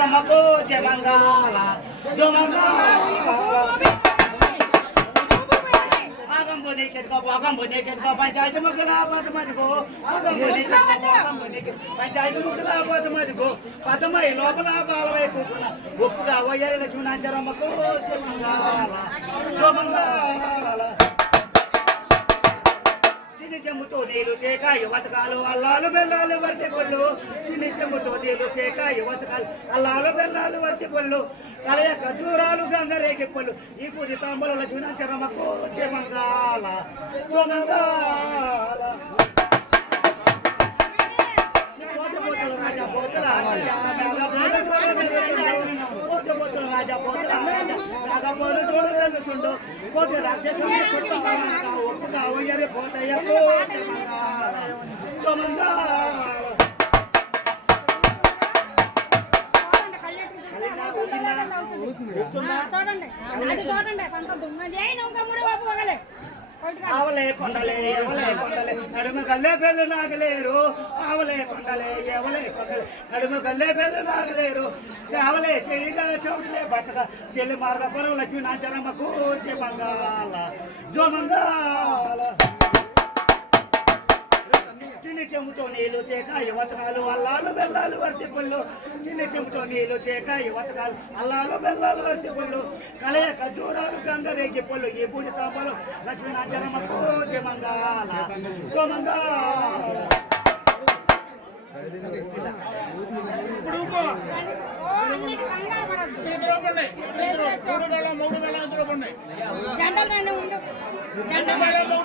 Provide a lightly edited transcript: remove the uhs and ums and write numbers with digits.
నాంచరమ్మకు జమంగాల పంచాయతీ ముగ్గుల పదమదిగో పంచాయతీ ముగ్గుల పదమదిగో పదమై లోపల బాలవై కూకున్న ఒప్పుగా వయ్యారి లక్ష్మీనాంచరమ్మకు జమంగాల చిన్ని చెమ్ముతో నీళ్ళు చేక యువతకాలు అల్లాలు బెల్లాలు వర్తి పళ్ళు చిన్ని చెమ్ముతో నీళ్ళు చేక యువతకాలు అల్లాలు బెల్లాలు వర్తి పళ్ళు కలయ ఖర్జూరాలు గంగరేగి పళ్ళు ఈ పూజ తాంబూల లక్ష్మీనాంచరమ్మకు జమంగాల రాజా పోతుల రాజా పోతుల నాగపోలు తోడు వెళ్తుండు కోటి రాజ్యమే ఒప్పుగా ఒయ్యరి పోతయ్య ఆవలే కొండలే ఎవలే కొండలే నడుమ గల్లే పెళ్ళు నాగలేరు ఆవలే కొండలే ఎవలే కొండలే నడుమ గల్లే పెళ్ళు నాగలేరు చావలే చెయ్యిగా చౌట్లే బట్టగా చెల్లి మార్గపురం లక్ష్మీనాంచరమ్మకు జమంగాల జమంగాల చిన్ని చెంబుతో నీళ్ళు చేక యువతకాలు అల్లాలు బెల్లాలు వర్తి పళ్ళు చిన్ని చెంబుతో నీళ్ళు చేక యువతకాలు అల్లాలు బెల్లాలు వర్తి పళ్ళు కలయ ఖర్జూరాలు గంగరేగి పళ్ళు ఈ పూజ తాంబూలం లక్ష్మీనాంచరమ్మకు జమంగాల జమంగాల ఇప్పుడు